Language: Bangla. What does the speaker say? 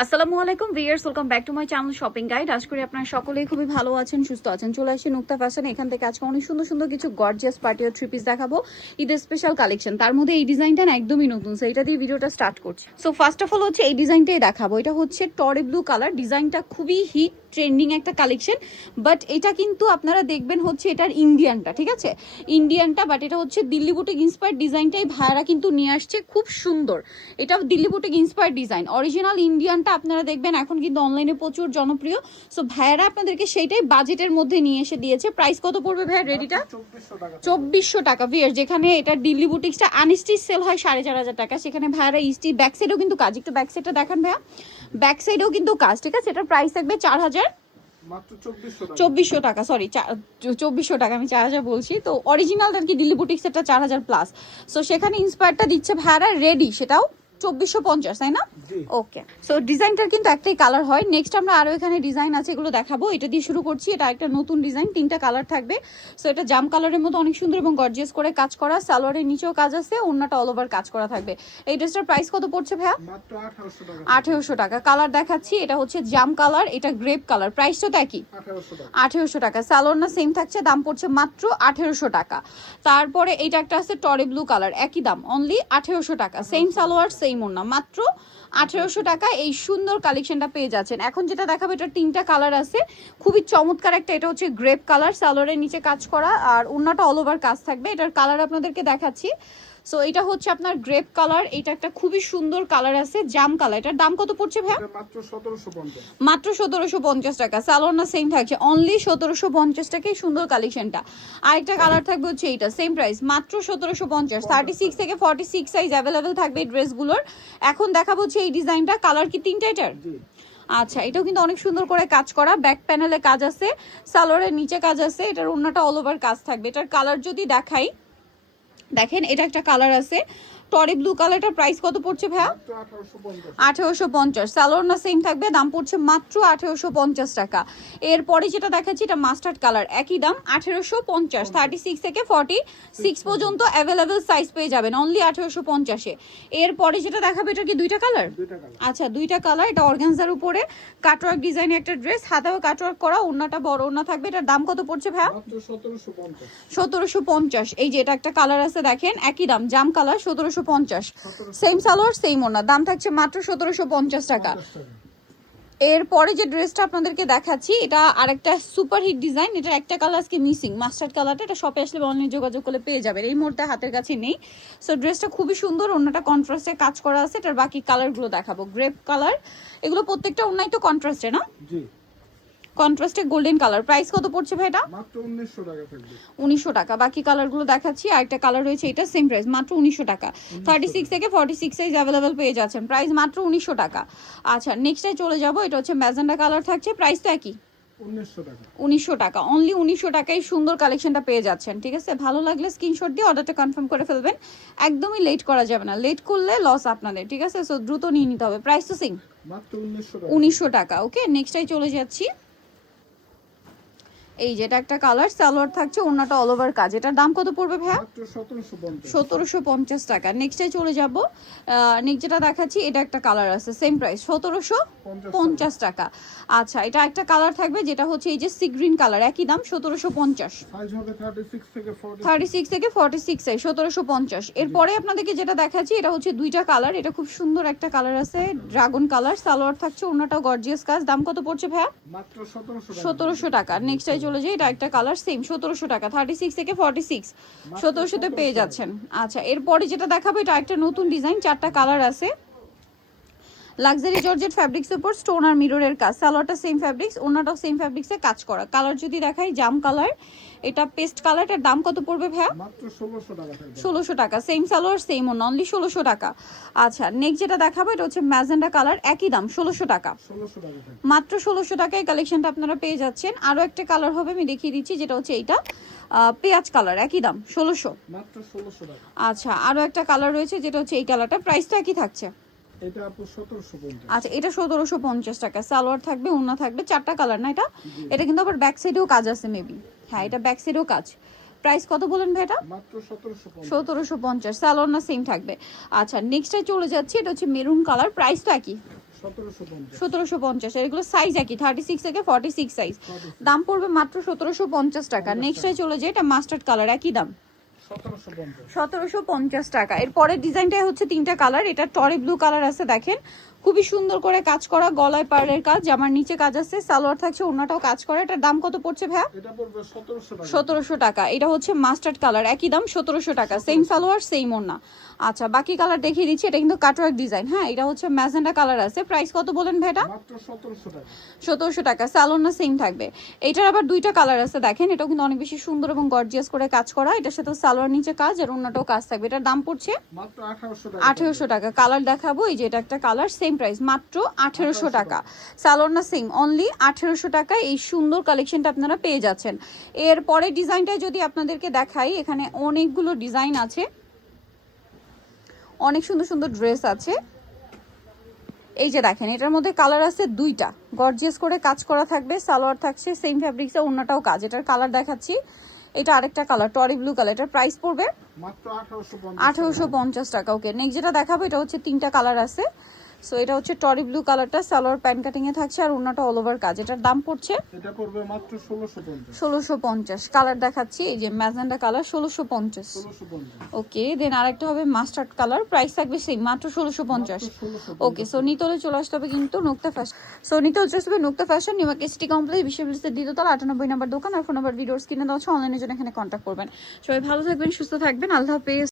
আসসালামু আলাইকুম viewers welcome back to my channel shopping guide আজ করি আপনারা সকলেই খুবই ভালো আছেন, সুস্থ আছেন। চলে আসি নুক্তা ফ্যাশন এখান থেকে আজকে অনেক সুন্দর সুন্দর কিছু গর্জিয়াস পার্টি ও থ্রি পিস দেখাবো। ঈদের স্পেশাল কালেকশন তার মধ্যে এই ডিজাইনটা না একদমই নতুন সো এটা দিয়ে ভিডিওটা স্টার্ট করছি। সো ফার্স্ট অফ অল হচ্ছে এই ডিজাইনটাই দেখাবো। এটা হচ্ছে টরে ব্লু কালার ডিজাইনটা খুবই হিট ট্রেন্ডিং একটা কালেকশন বাট এটা কিন্তু আপনারা দেখবেন হচ্ছে এটার ইন্ডিয়ানটা ঠিক আছে? ইন্ডিয়ানটা বাট এটা হচ্ছে দিল্লি বুটিক ইন্সপায়ার ডিজাইনটাই ভাইয়ারা কিন্তু নিয়ে আসছে, খুব সুন্দর। এটা Delhi boutique inspire design original ইন্ডিয়ানটা আপনারা দেখবেন এখন কিন্তু অনলাইনে প্রচুর জনপ্রিয়। সো ভাইয়ারা আপনাদেরকে সেইটাই বাজেটের মধ্যে নিয়ে এসে দিয়েছে। প্রাইস কত পড়বে ভাইয়া রেডিটা চব্বিশশো টাকা। ভিয়ার যেখানে এটা দিল্লি বুটিক্সটা আনস্টিচ সেল হয় সাড়ে চার হাজার টাকা। সেখানে ভাইয়ারা ইস্টি ব্যাক সাইডেও কিন্তু কাজ। একটু ব্যাক সাইডটা দেখান ভাইয়া। ব্যাক সাইডেও কিন্তু কাজ ঠিক আছে? এটার প্রাইস থাকবে চার হাজার চব্বিশশো টাকা। সরি চব্বিশশো টাকা আমি চার হাজার বলছি। তো অরিজিনাল আর কি দিল্লি চার হাজার প্লাস সো সেখানে ইন্সপায়ারটা দিচ্ছে ভাড়া রেডি সেটাও চব্বিশশো পঞ্চাশ তাই না? ওকে সো ডিজাইনটার কিন্তু একটাই কালার হয়। নেক্সট আমরা আরও এখানে ডিজাইন আছে এগুলো দেখাবো। এটা দিয়ে শুরু করছি। এটা একটা নতুন ডিজাইন তিনটা কালার থাকবে। সো এটা জাম কালারের মতো অনেক সুন্দর এবং গর্জিয়াস করে কাজ করা। সালোয়ারের নিচেও কাজ আছে অন্যটা অল ওভার কাজ করা থাকবে। এই ড্রেসটার প্রাইস কত পড়ছে ভাইয়া? আঠারোশো টাকা। কালার দেখাচ্ছি। এটা হচ্ছে জাম কালার এটা গ্রেপ কালার প্রাইসটা তো একই। আঠেরোশো টাকা। স্যালোর না সেম থাকছে। দাম পড়ছে মাত্র আঠেরোশো টাকা। তারপরে এইটা একটা আছে টরে ব্লু কালার একই দাম। অনলি আঠেরোশো টাকা। সেম সালোয়ার সেম ওড়না মাত্র আঠেরোশো টাকা এই সুন্দর কালেকশনটা পেয়ে যাচ্ছেন। এখন যেটা দেখাবো এটা তিনটা কালার আছে। খুবই চমৎকার একটা, এটা হচ্ছে গ্রেপ কালার সালোয়ারের নিচে কাজ করা। আর ওড়নাটা অল ওভার কাজ থাকবে। এটার কালার আপনাদেরকে দেখাচ্ছি। সো এটা হচ্ছে আপনার গ্রেপ কালার এটা একটা খুবই সুন্দর কালার আছে জাম কালার এটার দাম কত পড়ছে এটা মাত্র সতেরোশো পঞ্চাশ। টাকা। স্যালোর না সেম থাকছে অনলি সতেরোশো পঞ্চাশ টাকাই সুন্দর কালেকশনটা আরেকটা কালার থাকবে হচ্ছে এইটা সেম প্রাইস মাত্র সতেরোশো পঞ্চাশ। থার্টি সিক্স থেকে ফর্টি সিক্স সাইজ অ্যাভেলেবেল থাকবে এই ড্রেসগুলোর এখন দেখাবো হচ্ছে এই ডিজাইনটা কালার কি তিনটা এটার? আচ্ছা এটাও কিন্তু অনেক সুন্দর করে কাজ করা। ব্যাক প্যানেলে কাজ আছে সালোয়ারের নিচে কাজ আছে এটার অন্যটা অল ওভার কাজ থাকবে। এটার কালার যদি দেখাই দেখেন এটা একটা কালার আছে। টরে ব্লু কালারটার প্রাইস কত পড়ছে ভাইয়া? আঠারোশো পঞ্চাশ। স্যালোর না সেম থাকবে? দাম পড়ছে মাত্র আঠেরোশো পঞ্চাশ টাকা। এরপরে যেটা দেখাচ্ছি এটা মাস্টার্ড কালার একই দাম আঠেরোশো পঞ্চাশ। থার্টি সিক্স থেকে ফর্টি সিক্স পর্যন্ত অ্যাভেলেবেল সাইজ পেয়ে যাবেন অনলি আঠেরোশো পঞ্চাশে। এরপরে যেটা দেখাবে এটা কি দুইটা কালার আচ্ছা দুইটা কালার এটা অর্গানজার উপরে। কাটওয়ার্ক ডিজাইনের একটা ড্রেস হাতেও কাটওয়ার্ক করা ওড়নাটা বড় ওড়না থাকবে। এটার দাম কত পড়ছে ভাইয়া? সতেরোশো পঞ্চাশ। সতেরোশো পঞ্চাশ। এই যে এটা একটা কালার আছে দেখেন একই দাম জাম কালার সতেরোশো পঞ্চাশ। সেম সালোয়ার সেম ওনার দাম থাকছে মাত্র সতেরোশো পঞ্চাশ টাকা। পঞ্চাশ টাকা। এরপরে যে ড্রেসটা আপনাদেরকে দেখাচ্ছি এটা আরেকটা সুপার হিট ডিজাইন এটা একটা কালার আজকে মিসিং মাস্টার্ড কালারটা এটা শপে আসলে অনলাইনে যোগাযোগ করলে পেয়ে যাবেন। এই মুহূর্তে হাতের কাছে নেই। সো ড্রেসটা খুবই সুন্দর অন্যটা কন্ট্রাস্টে কাজ করা আছে। এটার বাকি কালারগুলো দেখাবো। গ্রেপ কালার এগুলো প্রত্যেকটা অন্যায় তো কন্ট্রাস্টে না? জি। কন্ট্রাস্টে গোল্ডেন কালার। প্রাইস কত পড়ছে ভাই এটা? মাত্র উনিশশো টাকা থাকবে। উনিশশো টাকা। বাকি কালারগুলো দেখাচ্ছি। আর একটা কালার রয়েছে এটা সেম প্রাইস মাত্র উনিশশো টাকা। থার্টি সিক্স থেকে ফর্টি সিক্স সাইজ অ্যাভেলেবেল পেয়ে যাচ্ছেন। প্রাইস মাত্র উনিশশো টাকা। আচ্ছা নেক্সটে চলে যাব। এটা হচ্ছে ম্যাজেন্ডা কালার থাকছে। প্রাইস তো একই। উনিশশো টাকা। অনলি উনিশশো টাকায় সুন্দর কালেকশনটা পেয়ে যাচ্ছেন ঠিক আছে? ভালো লাগলে স্ক্রিনশট দিয়ে অর্ডারটা কনফার্ম করে ফেলবেন। একদমই লেট করা যাবে না। লেট করলে লস আপনাদের ঠিক আছে? সো দ্রুত নিয়ে নিতে হবে। প্রাইস তো টাকা। উনিশশো টাকা। ওকে নেক্সটাই চলে যাচ্ছি। এই যেটা একটা কালার সালোয়ার থাকছে অন্যটা অল ওভার কাজ। এটার দাম কত পড়বে ভাইয়া? সতেরোশো পঞ্চাশ। টাকা। নেক্সটে চলে যাব। নেক্সট যেটা দেখাচ্ছি এটা একটা কালার আছে সেম প্রাইস সতেরোশো পঞ্চাশ টাকা। আচ্ছা এটা একটা কালার থাকবে যেটা হচ্ছে এই যে সি গ্রিন কালার একই দাম সতেরোশো পঞ্চাশ। থার্টি সিক্স থেকে ফর্টি সিক্স সাইজ সতেরোশো পঞ্চাশ। এরপরে আপনাদেরকে যেটা দেখাচ্ছি এটা হচ্ছে দুইটা কালার এটা খুব সুন্দর একটা কালার আছে ড্রাগন কালার সালোয়ার থাকছে অন্যটাও গর্জিয়াস কাজ। দাম কত পড়ছে ভাইয়া? সতেরোশো টাকা। নেক্সটে চলে যাই এটা একটা কালার সেম সতেরোশো টাকা থার্টি সিক্স থেকে ফর্টি সিক্স সতেরোশোতে পেয়ে যাচ্ছেন। আচ্ছা এরপরে যেটা দেখাবো এটা একটা নতুন ডিজাইন চারটা কালার আছে। লাক্সারি জর্জেট ফ্যাব্রিক্সের উপর স্টোন আর মিররের কাজ। সালোয়ারটা সেম ফ্যাব্রিক্স ওনাটাও সেম ফ্যাব্রিক্সে কাজ করা। কালার যদি দেখাই জাম কালার এটা পেস্ট কালারটার দাম কত পড়বে ভাইয়া? মাত্র ষোলোশো টাকা same salwar same own only ষোলোশো টাকা। আচ্ছা নেক্সট যেটা দেখাবো এটা হচ্ছে ম্যাজেন্ডা কালার একই দাম ষোলোশো টাকা। মাত্র ষোলোশো টাকায় কালেকশনটা আপনারা পেয়ে যাচ্ছেন। আরও একটা কালার হবে আমি দেখিয়ে দিচ্ছি যেটা হচ্ছে এইটা। পেঁয়াজ কালার একই দাম ষোলোশো। মাত্র ষোলোশো টাকা। আচ্ছা আরও একটা কালার রয়েছে যেটা হচ্ছে এই কালারটা প্রাইসটা একই থাকছে। এটা আপু আচ্ছা এটা সতেরোশো পঞ্চাশ টাকা। সালোয়ার থাকবে থাকবে চারটা কালার না এটা? এটা কিন্তু আবার ব্যাক সাইডেও কাজ আছে মেবি হ্যাঁ এটা ব্যাক সাইডেও কাজ। প্রাইস কত বলেন ভাই এটা মাত্র সালোয়ার না সেম থাকবে। আচ্ছা চলে যাচ্ছি এটা হচ্ছে মেরুন কালার এগুলো সাইজ একই থার্টি সিক্স থেকে ফর্টি সিক্স সাইজ দাম পড়বে মাত্র সতেরোশো পঞ্চাশ টাকা। নেক্সটে চলে যায় এটা মাস্টার্ড কালার একই দাম। সতেরোশো পঞ্চাশ। টাকা। এর ডিজাইনটা হচ্ছে তিনটা কালার। এটা টরে ব্লু কালার আছে দেখেন। খুবই সুন্দর করে কাজ করা গলায় পাড়ের কাজ জামার নিচে কাজ আছে সালোয়ার থাকছে অন্যটাও কাজ করা। এটার দাম কত পড়ছে ভাইয়া? সতেরোশো টাকা। এটা হচ্ছে মাস্টার্ড কালার একই দাম সতেরোশো টাকা। সেম সালোয়ার সেম ওড়না। আচ্ছা বাকি কালার দেখিয়ে দিচ্ছি। এটা কিন্তু কাটওয়ার্ক ডিজাইন হ্যাঁ? এটা হচ্ছে ম্যাজেন্ডা কালার আছে। প্রাইস কত বলেন ভাইটা সতেরোশো টাকা। স্যালোনা সেম থাকবে। এটার আবার দুইটা কালার আছে দেখেন। এটাও কিন্তু অনেক বেশি সুন্দর এবং গর্জিয়াস করে কাজ করা। এটার সাথে সালোয়ার নিচে কাজ আর অন্যটাও কাজ থাকবে। এটার দাম পড়ছে আঠেরোশো টাকা। কালার দেখাবো। এই যে এটা একটা কালার সেম প্রাইস মাত্র আঠেরোশো টাকা। সালোনা সিং অনলি আঠেরোশো টাকা এই সুন্দর কালেকশনটা আপনারা পেয়ে যাচ্ছেন। এর পরে ডিজাইনটা যদি আপনাদেরকে দেখাই এখানে অনেকগুলো ডিজাইন আছে। অনেক সুন্দর সুন্দর ড্রেস আছে। এই যে দেখেন এটার মধ্যে কালার আছে দুইটা। গর্জিয়াস করে কাজ করা থাকবে সালোয়ার থাকছে সেম ফ্যাব্রিক্সে অন্যটাও কাজ। এটার কালার দেখাচ্ছি। এটা আরেকটা কালার টরি ব্লু কালার এটার প্রাইস পড়বে আঠারোশো পঞ্চাশ টাকা। ওকে নেক্সট যেটা দেখাবো এটা হচ্ছে তিনটা কালার আছে। সো এটা হচ্ছে টরি ব্লু কালারটা সালোয়ার প্যান্ট কাটিং এ থাকছে আর অন্যটা অল ওভার কাজ। এটার দাম পড়ছে এটা পড়বে মাত্র ষোলোশো পঞ্চাশ। ষোলোশো পঞ্চাশ। কালার দেখাচ্ছি এই যে ম্যাজেন্ডা কালার ষোলোশো পঞ্চাশ। ষোলোশো পঞ্চাশ। ওকে দেন আরেকটা হবে মাস্টার্ড কালার প্রাইস থাকবে সেম মাত্র ষোলোশো পঞ্চাশ। ষোলোশো ওকে সো নিতলে চলে আসতে হবে কিন্তু নুক্তা ফ্যাশন সো নিতল চলে আসবে Nukta Fashion New Market City Complex বিশ্ববিদ্যালয়ের দ্বিতীয়তলা আটানব্বই নম্বর দোকান আর ফোন নাম্বার ভিডিওস কিনে দেওয়া আছে অনলাইনে জন্য এখানে কন্ট্যাক্ট করবেন। সবাই ভালো থাকবেন সুস্থ থাকবেন আল্লাহ হাফেজ।